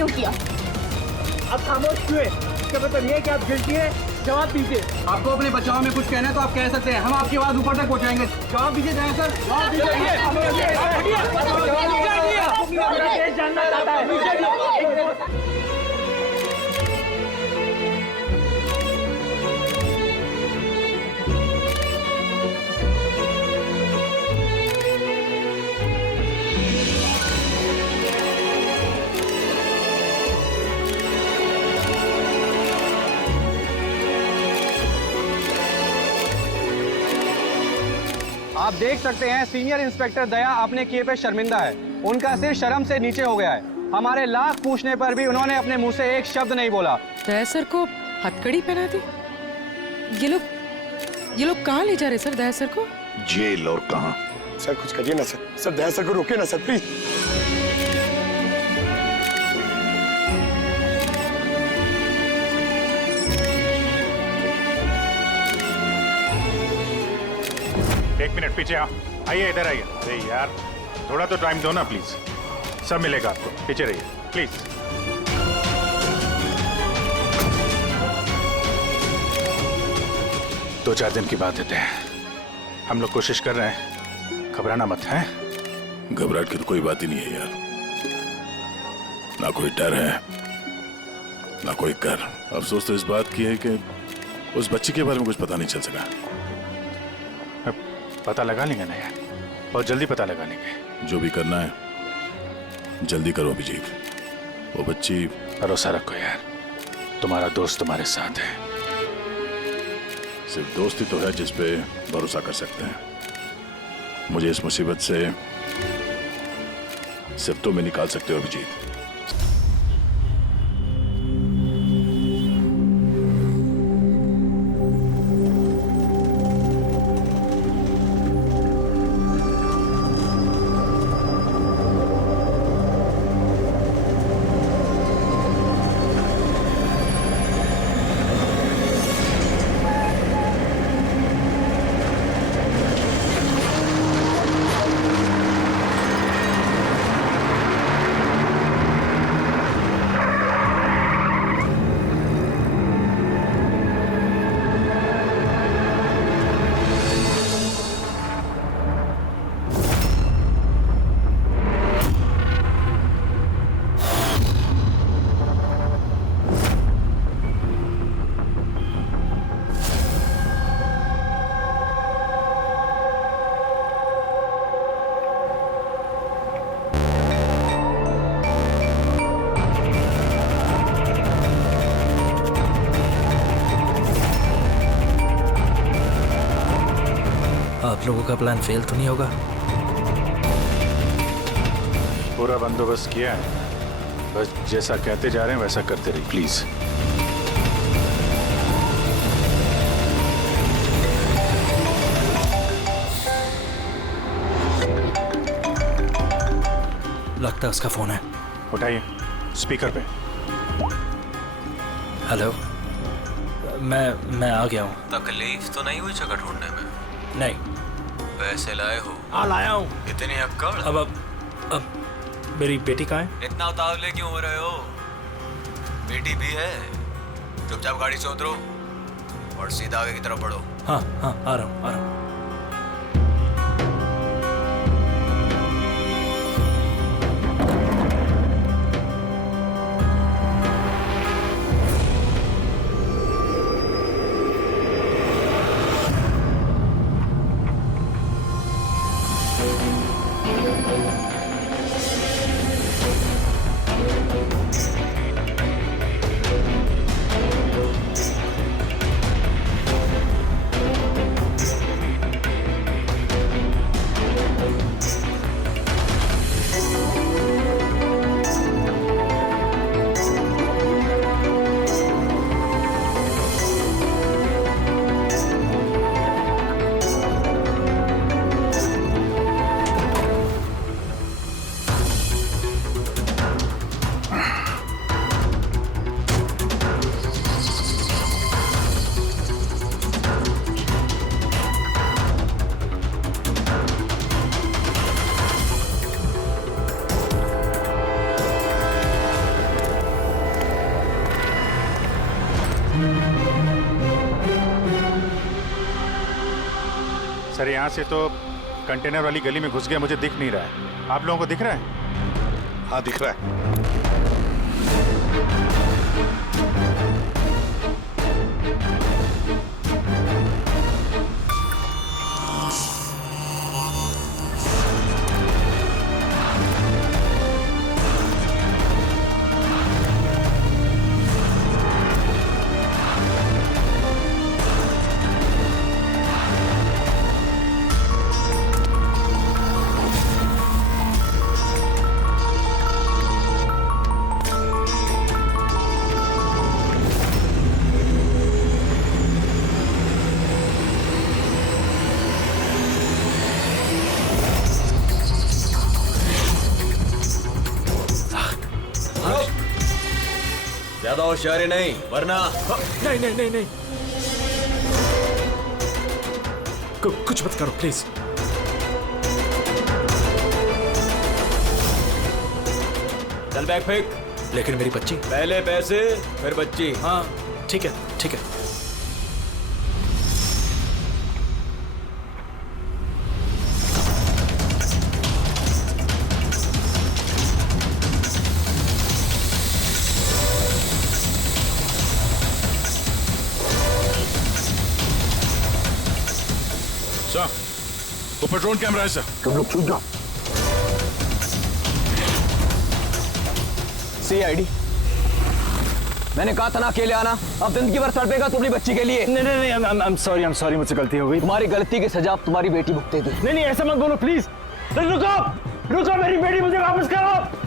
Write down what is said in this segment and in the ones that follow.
क्यों किया? आप खामोश क्यों हैं? इसका मतलब ये है कि आप गिल्टी हैं? जवाब दीजिए। आपको अपने बचाव में कुछ कहना है तो आप कह सकते हैं, हम आपकी आवाज ऊपर तक पहुंचाएंगे। जवाब दीजिए सर, जवाब दीजिए। जानना चाहता है। आप देख सकते हैं सीनियर इंस्पेक्टर दया अपने किए पे शर्मिंदा है। उनका सिर शर्म से नीचे हो गया है। हमारे लाख पूछने पर भी उन्होंने अपने मुंह से एक शब्द नहीं बोला। दया सर को हथकड़ी पहना दी। ये लोग कहाँ ले जा रहे सर दया सर को? जेल और कहाँ? सर कुछ करिए ना सर, सर दया सर को रोके ना सर प्लीज। एक मिनट पीछे आइए, इधर आइए। अरे यार थोड़ा तो टाइम दो ना प्लीज, सब मिलेगा आपको। पीछे रहिए प्लीज। दो चार दिन की बात देते हैं, हम लोग कोशिश कर रहे हैं, घबराना मत है। घबराहट की तो कोई बात ही नहीं है यार, ना कोई डर है ना कोई कर। अफसोस तो इस बात की है कि उस बच्ची के बारे में कुछ पता नहीं चल सका। पता लगा लेंगे ना यार, बहुत जल्दी पता लगा लेंगे। जो भी करना है जल्दी करो अभिजीत। वो बच्ची, भरोसा रखो यार, तुम्हारा दोस्त तुम्हारे साथ है। सिर्फ दोस्ती तो है जिस पे भरोसा कर सकते हैं। मुझे इस मुसीबत से सिर्फ तुम ही निकाल सकते हो अभिजीत। आप लोगों का प्लान फेल तो नहीं होगा? पूरा बंदोबस्त किया है, बस जैसा कहते जा रहे हैं वैसा करते रहिए प्लीज। लगता है उसका फोन है। उठाइए, स्पीकर पे। हेलो, मैं आ गया हूँ। तकलीफ तो नहीं हुई जगह ढूंढने में? नहीं। पैसे लाए हो? हाँ लाया हूँ। इतनी अक्कड़? अब मेरी बेटी कहाँ है? इतना उतावले क्यों हो रहे हो? बेटी भी है। चुपचाप गाड़ी से उतरो और सीधा आगे की तरफ बढ़ो। हाँ आ रहा हूँ। यहाँ से तो कंटेनर वाली गली में घुस गया, मुझे दिख नहीं रहा है। आप लोगों को दिख रहा है? हाँ दिख रहा है। ज्यादा होशियारी नहीं, वरना नहीं नहीं नहीं नहीं, कुछ मत करो प्लीज। चल बैग फेंक। लेकिन मेरी बच्ची। पहले पैसे फिर बच्ची। हाँ ठीक है ठीक है। सर, ऊपर ड्रोन कैमरा है सर। तुम लोग छूट जाओ। CID, मैंने कहा था ना अकेले आना। अब जिंदगी भर तड़पेगा तुम अपनी बच्ची के लिए। नहीं नहीं नहीं, I'm sorry, मुझसे गलती हो गई। तुम्हारी गलती की सजा अब तुम्हारी बेटी भुगतेगी। नहीं नहीं, ऐसा मत बोलो प्लीज। रुको, मेरी बेटी मुझे वापस करो।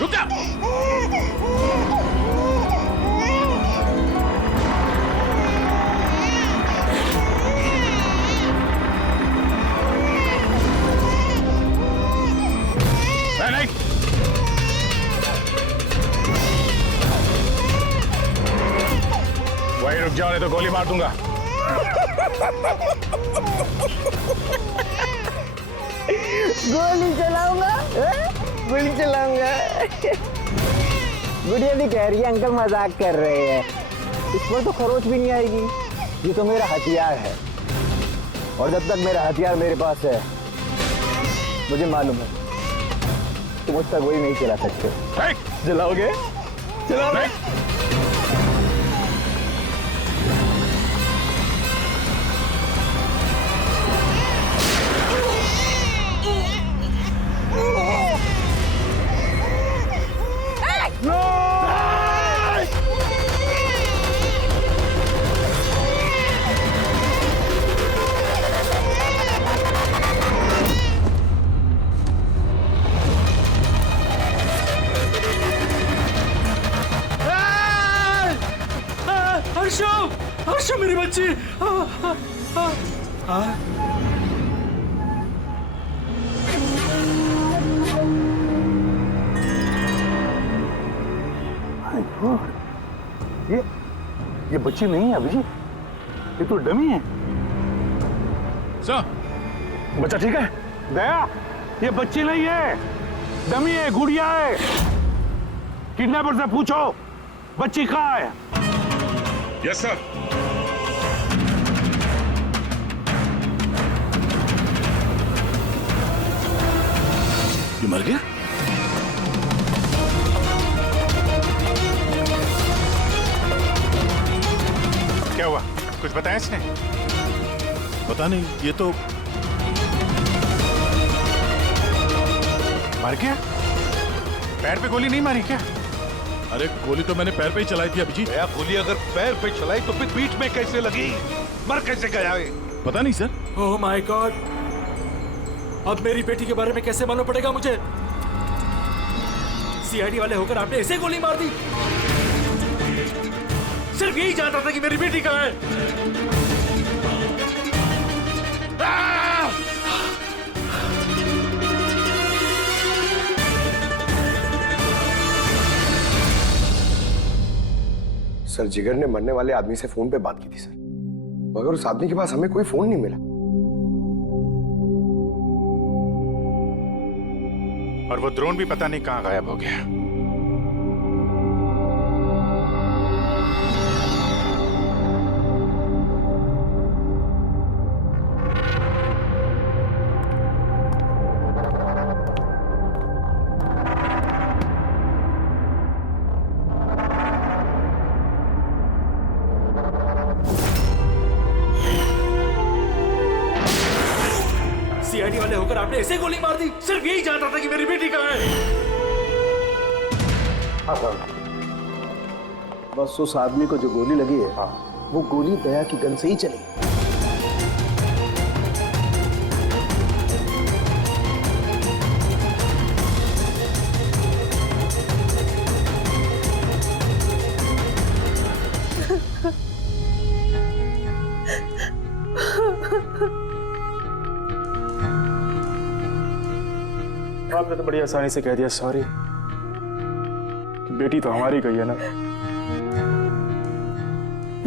रुक जा। नहीं, वही रुक जाओ नहीं तो गोली मार दूंगा। गोली चलाऊंगा। गुड़िया भी कह रही है अंकल मजाक कर रहे हैं। इस पर तो खरोच भी नहीं आएगी। ये तो मेरा हथियार है, और जब तक मेरा हथियार मेरे पास है, मुझे मालूम है तुम मुझ तक वही नहीं चला सकते। चलाओगे? हर्षो मेरी बच्ची। ये बच्ची नहीं है अभिजीत, ये तो डमी है। सर, बच्चा ठीक है? दया, ये बच्ची नहीं है, डमी है, गुड़िया है। किडनैपर से पूछो बच्ची कहाँ है। Yes sir. ये मर गया? क्या हुआ? कुछ बताया इसने? पता नहीं, ये तो मार क्या? पैर पे गोली नहीं मारी क्या? अरे गोली तो मैंने पैर पे ही चलाई थी अभिजीत। दया, गोली अगर पैर पे चलाई तो फिर पीठ में कैसे लगी? मर कैसे गया ये? पता नहीं सर। ओह माय गॉड, अब मेरी बेटी के बारे में कैसे मालूम पड़ेगा मुझे? सीआईडी वाले होकर आपने ऐसे गोली मार दी? सिर्फ यही जानता था कि मेरी बेटी कहाँ है। सर, जिगर ने मरने वाले आदमी से फोन पे बात की थी सर, मगर उस आदमी के पास हमें कोई फोन नहीं मिला। और वो ड्रोन भी पता नहीं कहां गायब हो गया। सीआईडी वाले होकर आपने ऐसे गोली मार दी? सिर्फ यही जानता था कि मेरी बेटी कहाँ है। हाँ सर, बस उस आदमी को जो गोली लगी है, हाँ, वो गोली दया की गन से ही चली। आपने तो बड़ी आसानी से कह दिया सॉरी। बेटी तो हमारी गई है ना।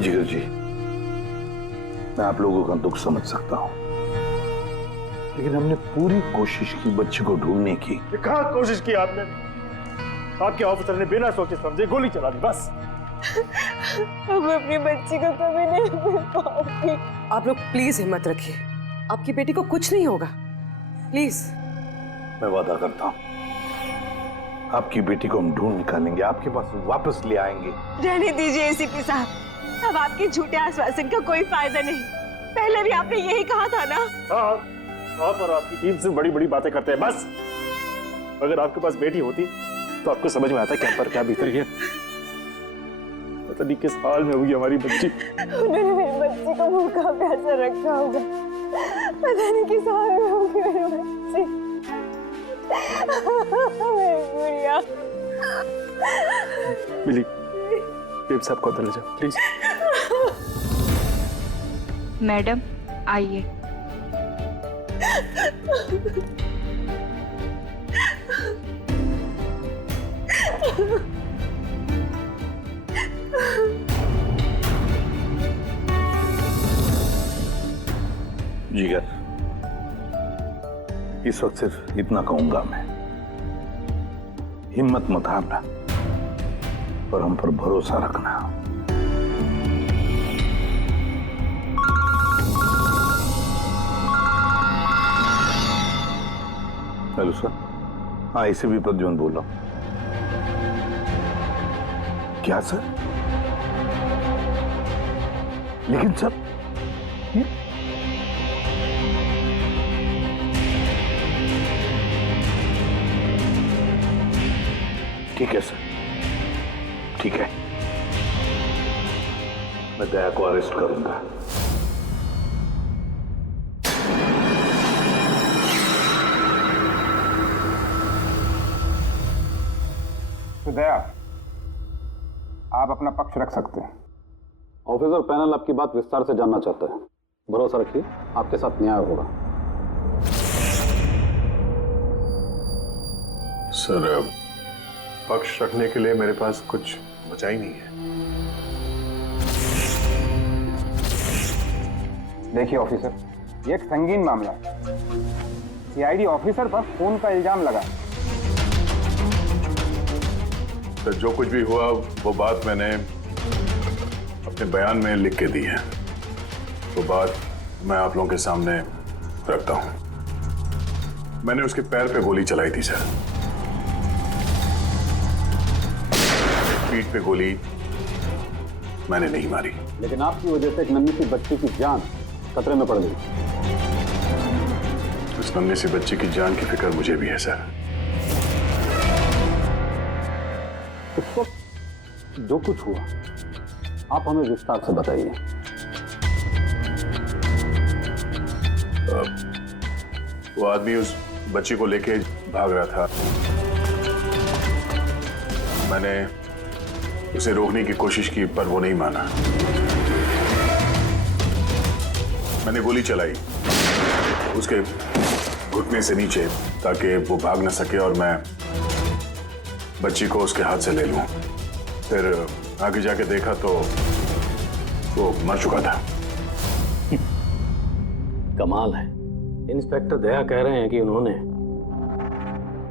जिगर जी, मैं आप लोगों का दुख समझ सकता हूं, लेकिन हमने पूरी कोशिश की बच्चे को ढूंढने की। कहाँ कोशिश की आपने? आपके ऑफिसर ने बिना सोचे समझे गोली चला दी, बस। अब अपनी बच्ची को कभी नहीं मिल पाऊंगी। आप लोग प्लीज हिम्मत रखिए, आपकी बेटी को कुछ नहीं होगा, प्लीज। मैं वादा करता हूं, आपकी बेटी को हम ढूंढ निकालेंगे, आपके पास वापस ले आएंगे। रहने दीजिए एसीपी साहब, अब आपके झूठे आश्वासन का कोई फायदा नहीं। पहले भी आपने यही कहा था ना। हाँ, आप और आपकी टीम से बड़ी बड़ी बातें करते हैं, बस। अगर आपके पास बेटी होती तो आपको समझ में आता क्या पर क्या बीत रही है। पता नहीं किस हाल में होगी हमारी बच्ची। उन्होंने मेरी बच्ची को भूखा प्यासा रखा होगा, पता नहीं किस हाल में होगी मेरी बच्ची। मेरी गुड़िया। मिली, देव साहब को अंदर ले जाओ प्लीज। मैडम आइए। जिगर, इस वक्त सिर्फ इतना कहूंगा मैं, हिम्मत मत हारना और हम पर भरोसा रखना। हेलो सर, हाँ एसीपी प्रद्युम्न बोल रहा हूं। क्या सर? लेकिन सर ठीक है सर, ठीक है, मैं दया को अरेस्ट करूंगा। तो दया, आप अपना पक्ष रख सकते हैं। ऑफिसर पैनल आपकी बात विस्तार से जानना चाहता है, भरोसा रखिए आपके साथ न्याय होगा। सर, पक्ष रखने के लिए मेरे पास कुछ बचा ही नहीं है। देखिए ऑफिसर, ये एक संगीन मामला है। सीआईडी ऑफिसर पर खून का इल्जाम लगा। सर, जो कुछ भी हुआ वो बात मैंने अपने बयान में लिख के दी है, वो बात मैं आप लोगों के सामने रखता हूं। मैंने उसके पैर पे गोली चलाई थी सर, पीठ पे गोली मैंने नहीं मारी। लेकिन आपकी वजह से एक नन्ही सी बच्ची की जान खतरे में पड़ गई। उस नन्हे सी बच्ची की जान की फिक्र मुझे भी है सर। उस वक्त जो कुछ हुआ आप हमें विस्तार से बताइए। वो आदमी उस बच्ची को लेके भाग रहा था। मैंने उसे रोकने की कोशिश की पर वो नहीं माना। मैंने गोली चलाई उसके घुटने से नीचे ताकि वो भाग न सके और मैं बच्ची को उसके हाथ से ले लूं। फिर आगे जाके देखा तो वो मर चुका था। कमाल है। इंस्पेक्टर दया कह रहे हैं कि उन्होंने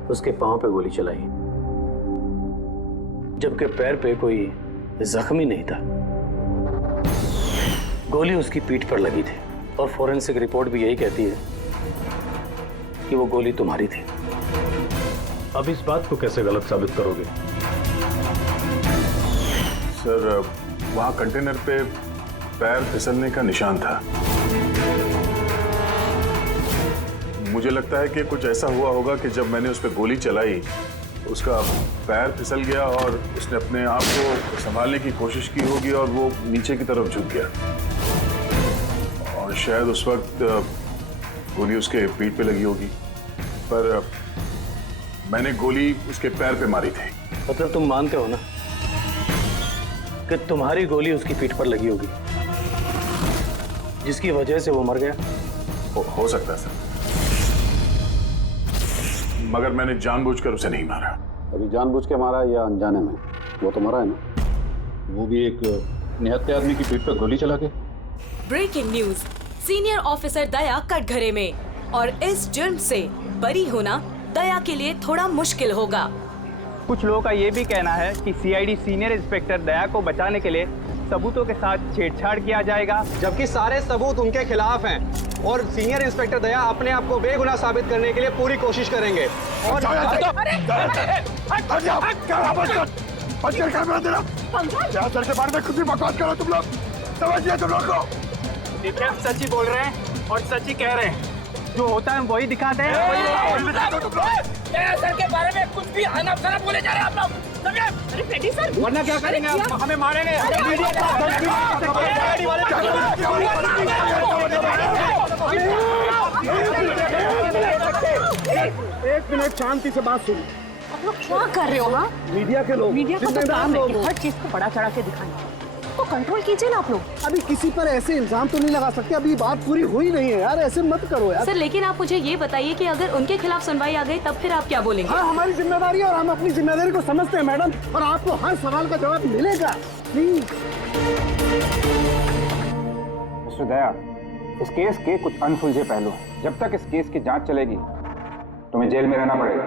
उसके पांव पे गोली चलाई, जबकि पैर पे कोई जख्मी नहीं था। गोली उसकी पीठ पर लगी थी और फोरेंसिक रिपोर्ट भी यही कहती है कि वो गोली तुम्हारी थी। अब इस बात को कैसे गलत साबित करोगे? सर वहां कंटेनर पे पैर फिसलने का निशान था। मुझे लगता है कि कुछ ऐसा हुआ होगा कि जब मैंने उस पर गोली चलाई उसका पैर फिसल गया और उसने अपने आप को संभालने की कोशिश की होगी और वो नीचे की तरफ झुक गया और शायद उस वक्त गोली उसके पीठ पे लगी होगी, पर मैंने गोली उसके पैर पे मारी थी। मतलब तुम मानते हो ना कि तुम्हारी गोली उसकी पीठ पर लगी होगी, जिसकी वजह से वो मर गया? हो सकता है सर, मगर मैंने जानबूझकर उसे नहीं मारा। अभी जानबूझ के मारा या अनजाने में, वो तो मरा है ना। वो भी एक निहत्थे आदमी की पीठ पर गोली चला के। ब्रेकिंग न्यूज, सीनियर ऑफिसर दया कटघरे में, और इस जुर्म से बरी होना दया के लिए थोड़ा मुश्किल होगा। कुछ लोगों का ये भी कहना है कि सीआईडी सीनियर इंस्पेक्टर दया को बचाने के लिए सबूतों के साथ छेड़छाड़ किया जाएगा, जबकि सारे सबूत उनके खिलाफ हैं और सीनियर इंस्पेक्टर दया अपने आप को बेगुनाह साबित करने के लिए पूरी कोशिश करेंगे। और तुम लोग समझिए, तुम लोग को सच ही बोल रहे हैं और सच ही कह रहे हैं। जो होता है वही दिखाते हैं। सर के बारे में कुछ भी अनाप-शनाप बोले जा रहे हैं आप लोग। अरे पेटी सर, वरना क्या करेंगे आप? हमें मारेंगे। एक मिनट शांति से बात सुनो। आप लोग क्या कर रहे हो? हाँ, मीडिया के लोग, मीडिया का तो काम है कि हर चीज को बड़ा चढ़ा के दिखाना, तो कंट्रोल कीजिए ना आप लोग। अभी किसी पर ऐसे इल्जाम तो नहीं लगा सकते, अभी बात पूरी हुई नहीं है यार, ऐसे मत करो यार। सर लेकिन आप मुझे ये बताइए कि अगर उनके खिलाफ सुनवाई आ गई तब फिर आप क्या बोलेंगे? हाँ, हमारी जिम्मेदारी है और हम अपनी जिम्मेदारी को समझते हैं मैडम, और आपको हर सवाल का जवाब मिलेगा। प्लीज मिस्टर दया, इस केस के कुछ अनसुलझे पहलू हैं। जब तक इस केस की जांच चलेगी तुम्हें जेल में रहना पड़ेगा।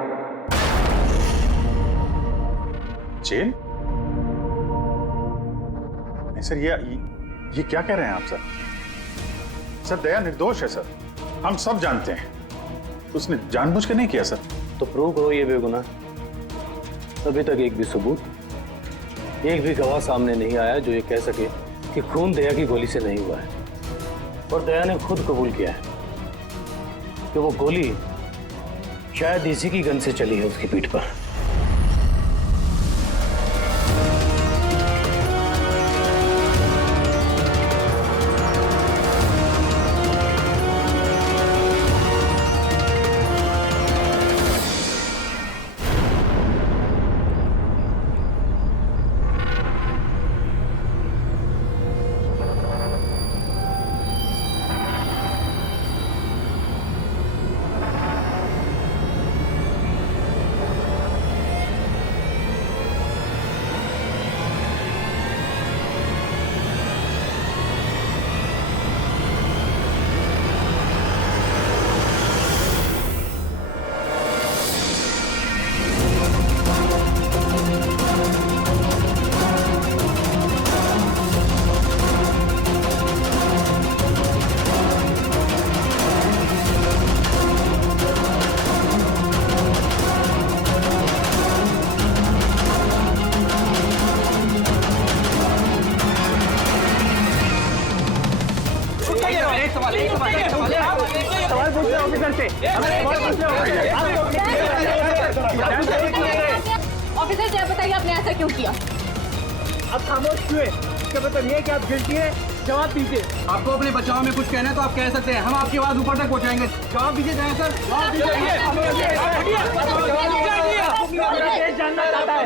जेल? नहीं सर, ये क्या कह रहे हैं आप सर? सर दया निर्दोष है सर, हम सब जानते हैं। उसने जानबूझ के नहीं किया सर। तो प्रूव करो ये बेगुनाह। अभी तक एक भी सबूत, एक भी गवाह सामने नहीं आया जो ये कह सके कि खून दया की गोली से नहीं हुआ है। और दया ने खुद कबूल किया है कि वो गोली शायद इसी की गन से चली है उसकी पीठ पर। ऑफिसर जय बताइए आपने ऐसा क्यों किया? आप खामोश क्यों हैं? इसका मतलब ये है कि आप गिल्टी हैं? जवाब दीजिए। आपको अपने बचाव में कुछ कहना है तो आप कह सकते हैं, हम आपकी आवाज ऊपर तक पहुंचाएंगे। जवाब दीजिए दया सर, जवाब दीजिए। जानना चाहता है।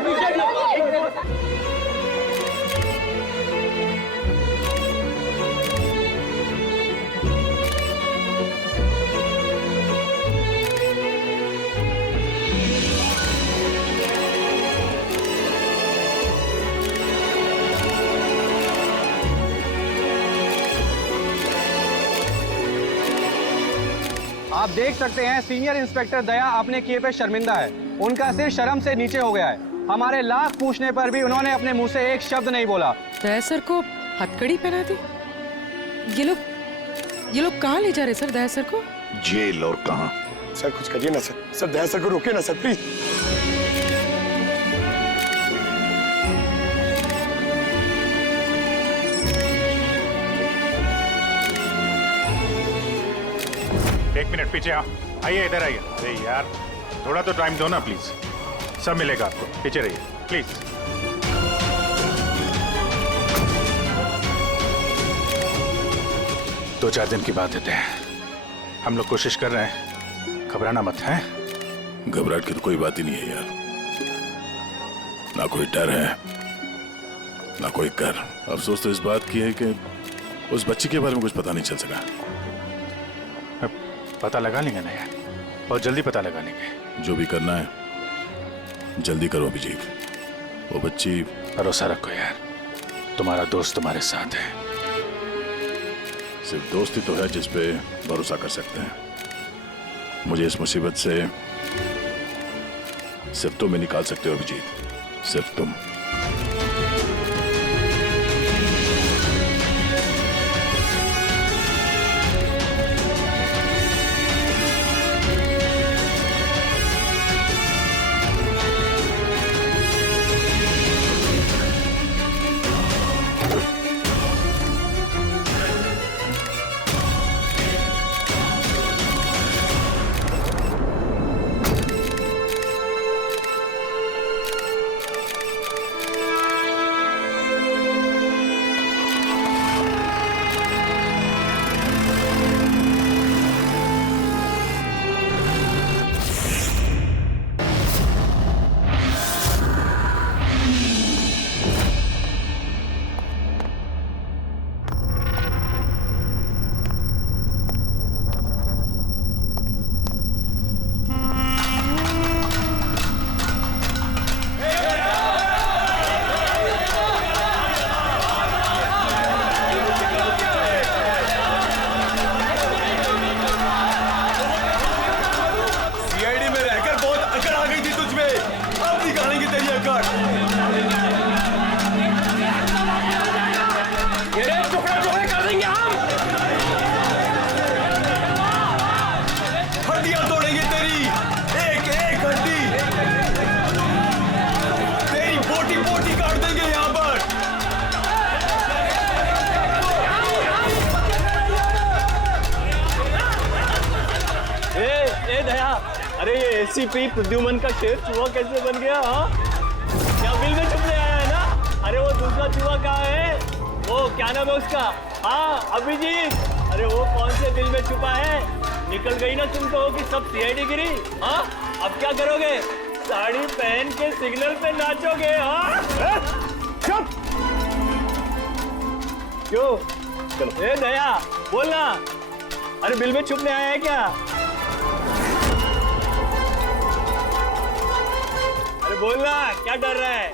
आप देख सकते हैं सीनियर इंस्पेक्टर दया अपने किए पे शर्मिंदा है। उनका सिर शर्म से नीचे हो गया है। हमारे लाख पूछने पर भी उन्होंने अपने मुंह से एक शब्द नहीं बोला। दया सर को हथकड़ी पहना दी। ये लोग कहाँ ले जा रहे सर दया सर को? जेल। और कहाँ? सर कुछ करिए ना सर, सर दया सर को रोकिए ना सर प्लीज। एक मिनट पीछे आइए, इधर आइए। अरे यार थोड़ा तो टाइम दो ना प्लीज, सब मिलेगा आपको। पीछे रहिए प्लीज। दो चार दिन की बात देते हैं, हम लोग कोशिश कर रहे हैं, घबराना मत है। घबराहट की तो कोई बात ही नहीं है यार, ना कोई डर है ना कोई कर। अफसोस तो इस बात की है कि उस बच्ची के बारे में कुछ पता नहीं चल सका। पता लगा लेंगे ना यार, बहुत जल्दी पता लगा लेंगे। जो भी करना है जल्दी करो अभिजीत। वो बच्ची, भरोसा रखो यार, तुम्हारा दोस्त तुम्हारे साथ है। सिर्फ दोस्ती तो है जिस पे भरोसा कर सकते हैं। मुझे इस मुसीबत से सिर्फ तुम ही निकाल सकते हो अभिजीत, सिर्फ तुम। अरे ये एसीपी प्रद्युमन का शेर चूहा कैसे बन गया? हाँ क्या बिल में छुपने आया है ना? अरे वो दूसरा चूहा कहाँ है? वो क्या नाम है उसका? हाँ अभिजीत। अरे वो कौन से बिल में छुपा है? निकल गई ना तुम तो कि सब सीआईडी गिरी। हाँ अब क्या करोगे? साड़ी पहन के सिग्नल पे नाचोगे? हाँ चुप। क्यों? चलो ए दया बोलना। अरे बिल में छुपने आया है क्या? अरे बोलना, क्या डर रहा है?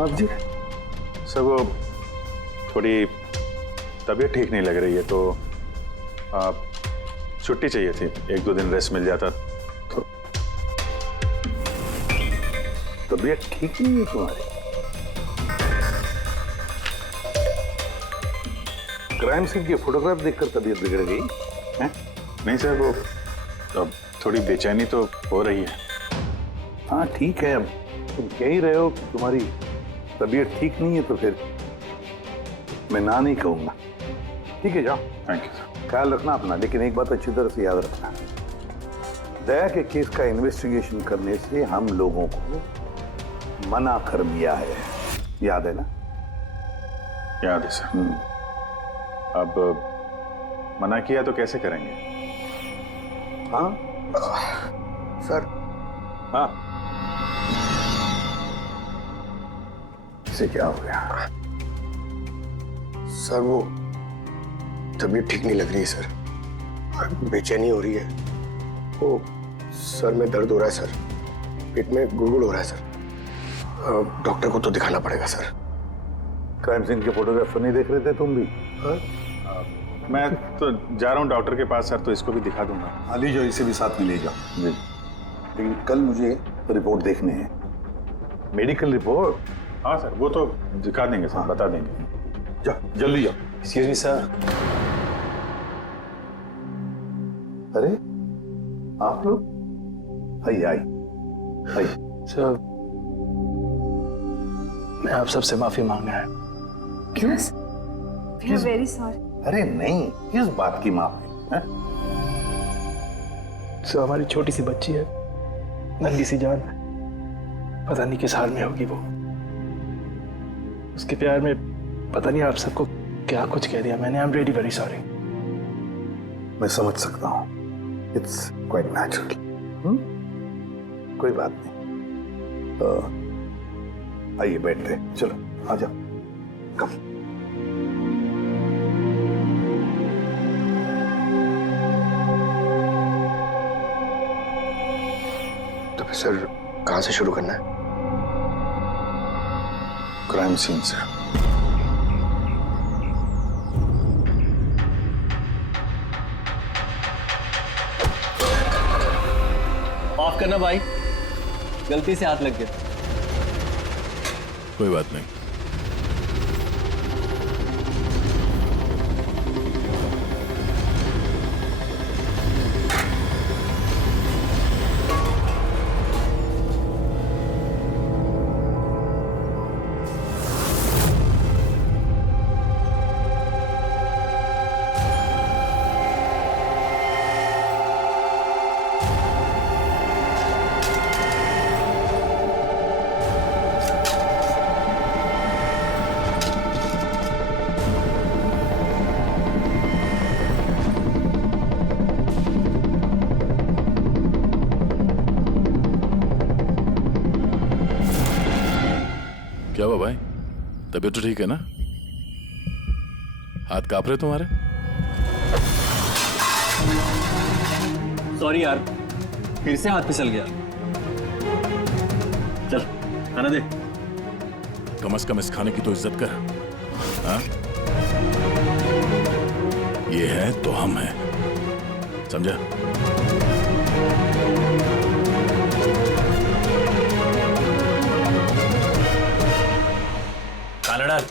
आप जी सर वो थोड़ी तबीयत ठीक नहीं लग रही है, तो आप छुट्टी चाहिए थी, 1-2 दिन रेस्ट मिल जाता तो। तबीयत ठीक नहीं है तुम्हारी? क्राइम सीन की फोटोग्राफ देखकर तबीयत बिगड़ गई है? नहीं सर, वो अब थोड़ी बेचैनी तो हो रही है। हाँ ठीक है, अब तुम कह ही रहे हो कि तुम्हारी तबीयत ठीक नहीं है, तो फिर मैं ना नहीं कहूंगा। ठीक है, जाओ। Thank you sir. ख्याल रखना अपना, लेकिन एक बात अच्छी तरह से याद रखना, दया के केस का इन्वेस्टिगेशन करने से हम लोगों को मना कर दिया है, याद है ना? याद है सर। अब मना किया तो कैसे करेंगे? हाँ सर। हाँ, इसे क्या हो गया? सर वो तबीयत ठीक नहीं लग रही है सर, बेचैनी हो रही है। वो सर में दर्द हो रहा है सर, पेट में गुड़गुड़ हो रहा है सर। डॉक्टर को तो दिखाना पड़ेगा सर। क्राइम सीन के फोटोग्राफ नहीं देख रहे थे तुम भी? मैं तो जा रहा हूँ डॉक्टर के पास सर, तो इसको भी दिखा दूंगा। हाँ ले जाओ, इसे भी साथ में ले जाओ जी। लेकिन कल मुझे रिपोर्ट देखने हैं। Medical report? हाँ सर, वो तो दिखा देंगे सर, बता देंगे। जाओ जल्दी जाओ। Excuse me sir. अरे आप लोग? आइए आइए आइए। सर मैं आप सबसे माफी मांगना है। क्यों? We are very sorry. अरे नहीं, किस बात की माफी है? सर हमारी छोटी सी बच्ची है, नन्ही सी जान, पता नहीं किस हाल में होगी वो। उसके प्यार में पता नहीं आप सबको क्या कुछ कह दिया मैंने। I am really very sorry. मैं समझ सकता हूँ, इट्स क्वाइट नेचुरल। कोई बात नहीं। आइए बैठते हैं, चलो आ जाओ। कम। तो फिर सर कहाँ से शुरू करना है? क्राइम सीन से। माफ करना भाई, गलती से हाथ लग गया। कोई बात नहीं। क्या हुआ भाई, तबीयत तो ठीक है ना? हाथ कांप रहे तुम्हारे? सॉरी यार, फिर से हाथ फिसल गया। चल खाना दे। कम से कम इस खाने की तो इज्जत कर। हाँ? ये है तो हम हैं, समझा? खाना डाल।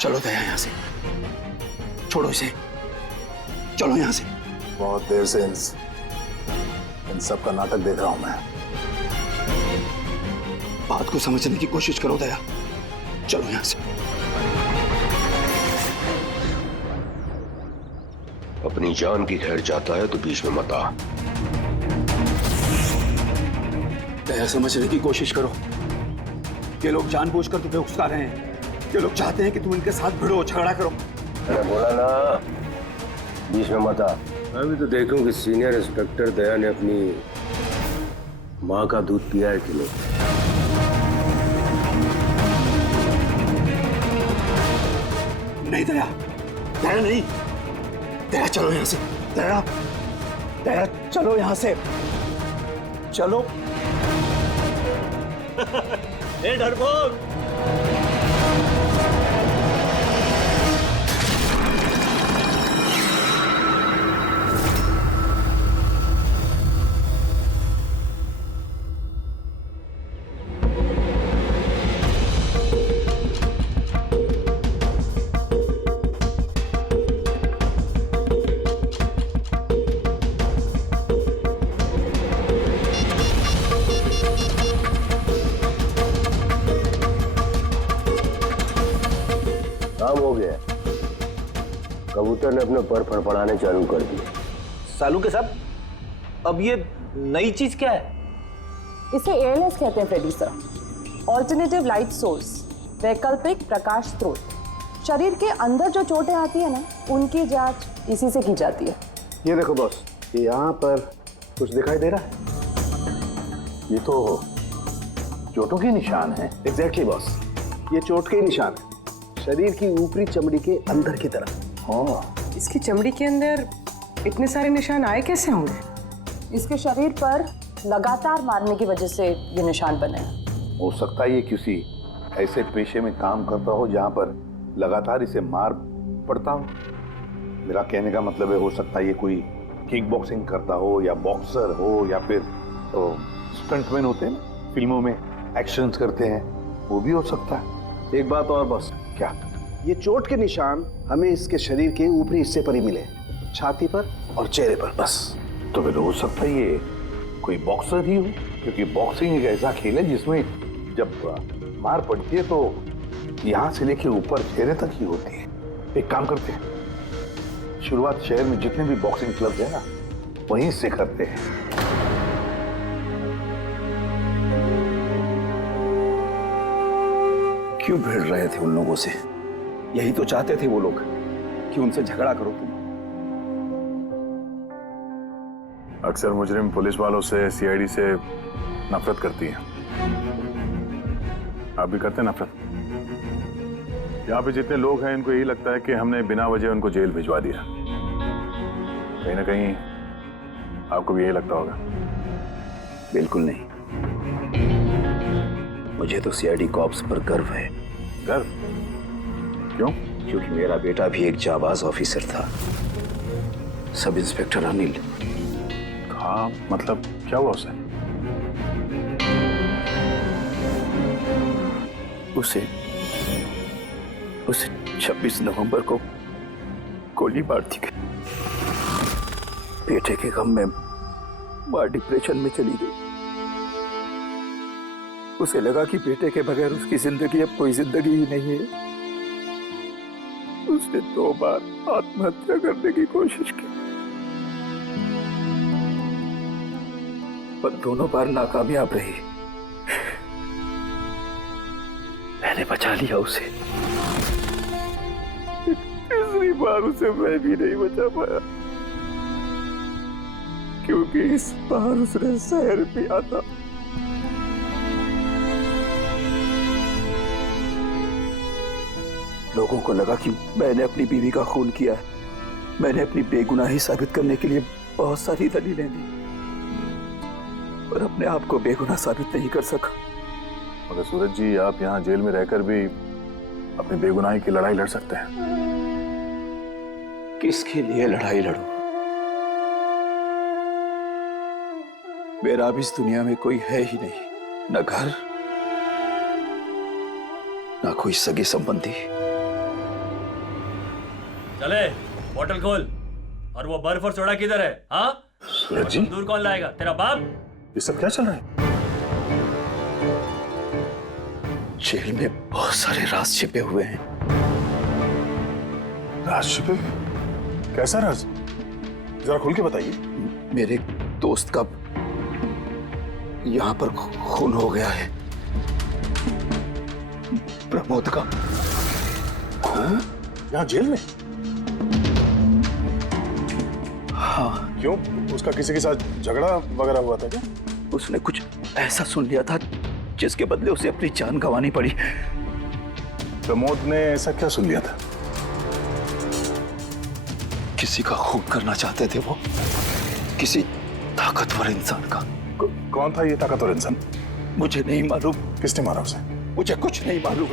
चलो दया यहाँ से, छोड़ो इसे, चलो यहाँ से। बहुत देर से इन सब का नाटक देख रहा हूं मैं। बात को समझने की कोशिश करो दया। चलो यहां से। अपनी जान की खैर चाहता है तो बीच में मत आ। दया समझने की कोशिश करो। ये लोग जानबूझकर तुम्हें उकसा रहे हैं। ये लोग चाहते हैं कि तुम इनके साथ भिड़ो, झगड़ा करो। मैंने बोला ना बीच में मत आ। अभी तो देखूं कि सीनियर इंस्पेक्टर दया ने अपनी माँ का दूध पिया है कि नहीं। नहीं दया, दया नहीं। दया चलो यहां से। दया, दया चलो यहां से। चलो। ए डरपोक। काम हो गया। कबूतर ने अपने पर फड़फड़ाने चालू कर दिए। सालू के साहब, अब ये नई चीज क्या है? इसे ALS कहते हैं Freddy sir, alternative light source, वैकल्पिक प्रकाश स्रोत। शरीर के अंदर जो चोटें आती है ना, उनकी जांच इसी से की जाती है। ये देखो बॉस, ये यहाँ पर कुछ दिखाई दे रहा है। ये तो चोटों के निशान है। एग्जैक्टली बॉस, ये चोट के निशान है, शरीर की ऊपरी चमड़ी के अंदर की तरफ। हाँ, इसकी चमड़ी के अंदर इतने सारे निशान आए कैसे होंगे? इसके शरीर पर लगातार मारने की वजह से ये निशान बने हैं। हो सकता है ये किसी ऐसे पेशे में काम करता हो जहाँ पर लगातार इसे मार पड़ता हो। मेरा कहने का मतलब है, हो सकता है ये कोई किक बॉक्सिंग करता हो, या बॉक्सर हो, या फिर तो स्टंटमैन होते हैं ना, फिल्मों में एक्शन करते हैं, वो भी हो सकता है। एक बात और बॉस। क्या? ये चोट के निशान हमें इसके शरीर के ऊपरी हिस्से पर ही मिले, छाती पर और चेहरे पर बस। तो फिर हो सकता है ये कोई बॉक्सर ही हो, क्योंकि बॉक्सिंग एक ऐसा खेल है जिसमें जब मार पड़ती है तो यहाँ से लेके ऊपर चेहरे तक ही होती है। एक काम करते हैं, शुरुआत शहर में जितने भी बॉक्सिंग क्लब है ना, वहीं से करते हैं। क्यों भिड़ रहे थे उन लोगों से? यही तो चाहते थे वो लोग कि उनसे झगड़ा करो तुम। अक्सर मुजरिम पुलिस वालों से, CID से नफरत करती हैं। आप भी करते हैं नफरत? यहाँ पे जितने लोग हैं, इनको यही लगता है कि हमने बिना वजह उनको जेल भिजवा दिया। कहीं ना कहीं आपको भी यही लगता होगा। बिल्कुल नहीं, मुझे तो CID कॉप्स पर गर्व है। गर्व? क्यों? क्योंकि मेरा बेटा भी एक जाबाज ऑफिसर था, सब इंस्पेक्टर अनिल। हाँ, मतलब क्या हुआ उसे? उसे 26 नवंबर को गोली मार दी गई। बेटे के गम में मां डिप्रेशन में चली गई। उसे लगा कि बेटे के बगैर उसकी जिंदगी अब कोई जिंदगी ही नहीं है। उसने 2 बार आत्महत्या करने की कोशिश की, पर दोनों बार नाकामयाब रही। मैंने बचा लिया उसे। तीसरी बार उसे मैं भी नहीं बचा पाया, क्योंकि इस बार उसने जहर पिया था। लोगों को लगा कि मैंने अपनी बीवी का खून किया है। मैंने अपनी बेगुनाही साबित करने के लिए बहुत सारी दलीलें दी, पर अपने आप को बेगुनाह साबित नहीं कर सका। मगर सूरज जी, आप यहाँ जेल में रहकर भी अपनी बेगुनाही की लड़ाई लड़ सकते हैं। किसके लिए लड़ाई लड़ूं? मेरा अब इस दुनिया में कोई है ही नहीं, न घर, न कोई सगे संबंधी। चले, बोतल खोल। और वो बर्फ और सोडा किधर है? हाँ, सूरज जी, दूर कौन लाएगा? तेरा बाप? ये सब क्या चल रहा है? जेल में बहुत सारे राज छिपे हुए हैं। राज छिपे? कैसा राज? जरा खुल के बताइए। मेरे दोस्त का यहाँ पर खून हो गया है, प्रमोद का। हाँ? यहाँ जेल में? हाँ। क्यों? उसका किसी के साथ झगड़ा वगैरह हुआ था क्या? उसने कुछ ऐसा सुन लिया था जिसके बदले उसे अपनी जान गंवानी पड़ी। प्रमोद ने ऐसा क्या सुन लिया था? किसी का खून करना चाहते थे वो, किसी ताकतवर इंसान का। कौन था ये ताकतवर इंसान? मुझे नहीं मालूम। किसने मारा उसे? मुझे कुछ नहीं मालूम।